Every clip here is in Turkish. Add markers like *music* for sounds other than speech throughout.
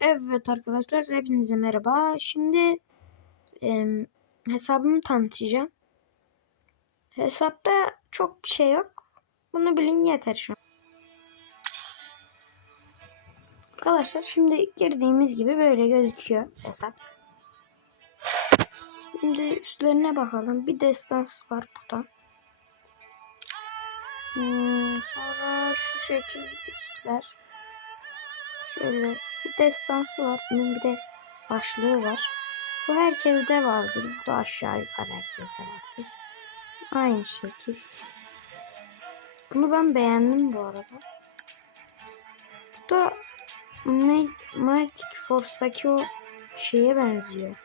Evet arkadaşlar hepinize merhaba. Şimdi e, hesabımı tanıtacağım. Hesapta çok bir şey yok. Bunu bilin yeter şu an. Arkadaşlar şimdi girdiğimiz gibi böyle gözüküyor hesap. Şimdi üstlerine bakalım. Bir destans var burada. Hmm, sonra şu şekil üstler. Şöyle bir destansı var. Bunun bir de başlığı var. Bu herkeste vardır. Bu da aşağı yukarı herkeste vardır. Aynı şekil. Bunu ben beğendim bu arada. Bu da Mighty Force'daki o şeye benziyor.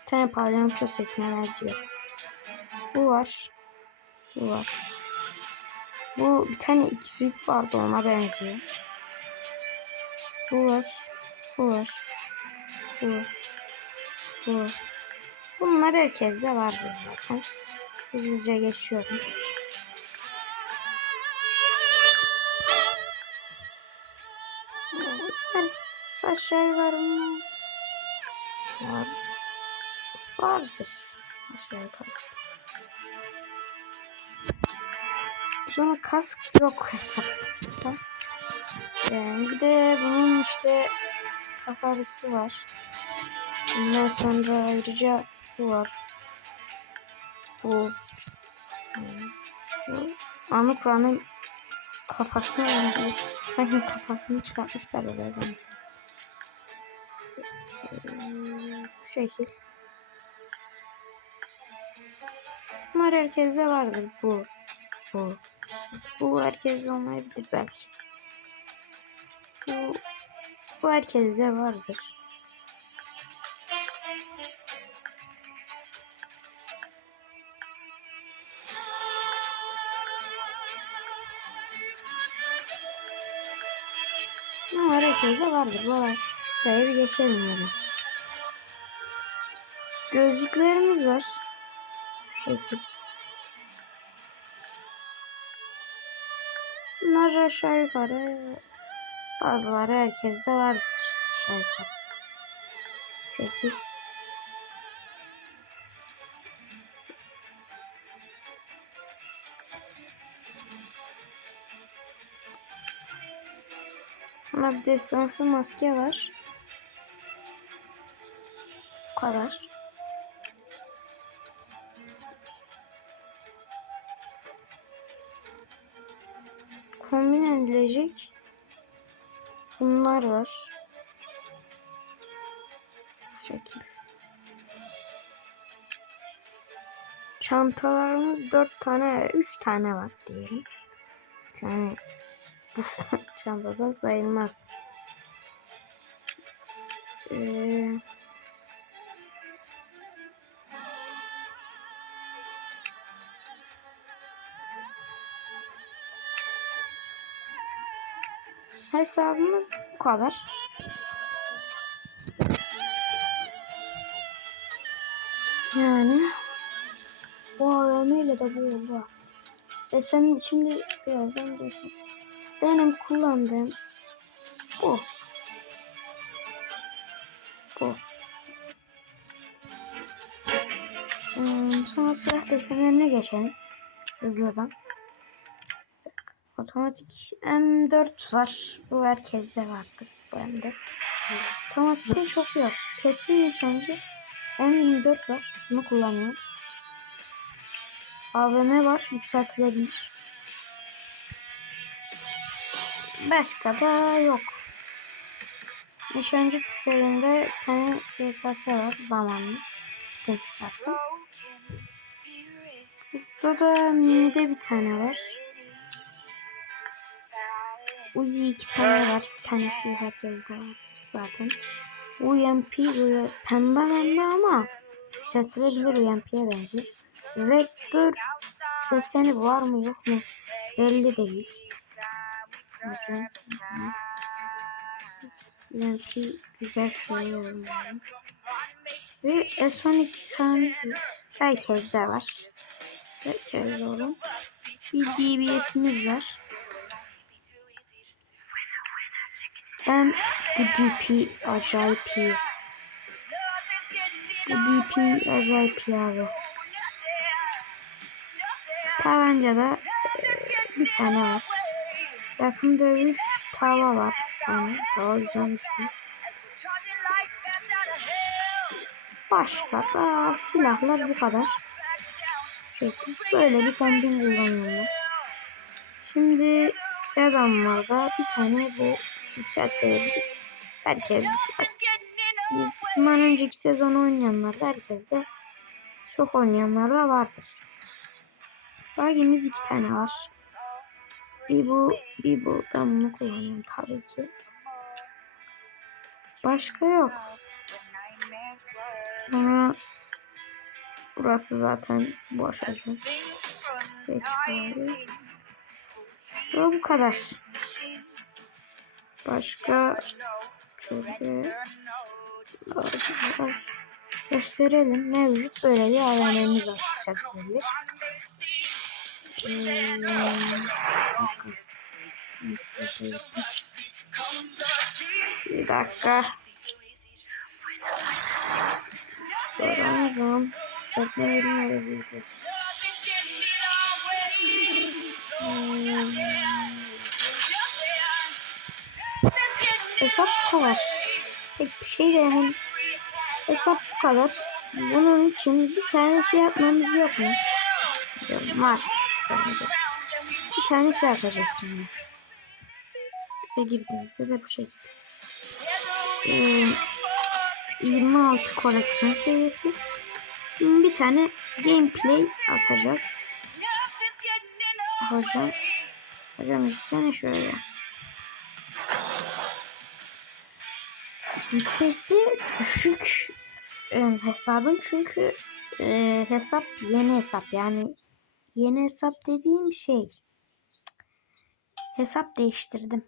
Bir tane palyaço setine benziyor. Bu var. Bu var. Bu bir tane ikizlik vardı ona benziyor. Bu var. Bu var. Bu var. Bu var. Bunlar herkeste vardır zaten. Hızlıca geçiyorum. Aşağı yukarı mı? Var. Vardır. Aşağı yukarı. Sonra kask yok hesapta. Yani bir de bunun işte kafarısı var. Ondan sonra ayrıca bu var. Bu. Bu. Anukra'nın kafasına yani sanki kafasını çıkartmışlar öyle yani. Bu şekil. Bunlar herkeste vardır bu. Bu. Bu herkeste olmayabilir belki. Bu, bu herkeste vardır. Bunlar herkeste vardır. Böyle, böyle bir geçelim böyle. Gözlüklerimiz var. Şu şekil. Bunlar aşağı yukarı bazıları herkeste vardır. Aşağı yukarı. Şekil. Ama bir destansı maske var. Bu kadar. Kombin edilecek bunlar var. Bu şekil. Çantalarımız dört tane, üç tane var diyelim. Yani bu *laughs* çantada sayılmaz. Ee, hesabımız bu kadar. Yani bu AVM ile de bu oldu. E sen şimdi birazdan diyorsun. Benim kullandığım bu. Bu. Hmm, sonra silah desenlerine geçelim. Hızlıdan. Otomatik M4 var. Bu herkeste vardır. Bu M4. Otomatikte çok yok. Keskin nişancı M24 var. Bunu kullanıyorum. AVM var. Yükseltilebilir. Başka da yok. Nişancı tüfeğinde tane SKS var. Zamanlı. Bugün çıkarttım. Burada da minide bir tane var. Uzi iki tane var. Tanesi herkeste var zaten. UMP böyle pembe pembe ama yükseltilebilir UMP'ye benziyor. Vektör deseni var mı yok mu belli değil. UMP güzel şey olmuş. Ve S12 tane herkeste var. Herkeste olan. Bir DBS'imiz var. Ben bu DP acayip iyi. Bu DP acayip iyi abi. Tabancada e, bir tane var. Yakın dövüş tava var. Yani tava güzelmişti. Başka da silahlar bu kadar. Şekil. Böyle bir kombin kullanıyorlar. Şimdi sedanlarda bir tane bu yükseltebilir. Herkes bundan önceki sezon oynayanlar herkes de çok oynayanlar da vardır. Bagimiz iki tane var. Bir bu, bir bu. Ben bunu kullanıyorum tabii ki. Başka yok. Sonra burası zaten boş açın. Geç böyle. Ve bu kadar. Başka şöyle gösterelim. Mevcut böyle bir AVM'miz var. Yükseltilebilir. Bir dakika. Soramam. Yükseltmelerin arasıydı. Hesap bu kadar. Pek bir şey de yani. Hesap bu kadar. Bunun için bir tane şey yapmamız yok mu? Var. Bence. Bir tane şey yapacağız şimdi. Ve girdiğimizde de bu şekilde. Ee, 26 koleksiyon seviyesi. Bir tane gameplay atacağız. Hocam. Hocam istene şöyle. Rütbesi düşük e, hesabın çünkü e, hesap yeni hesap yani yeni hesap dediğim şey hesap değiştirdim.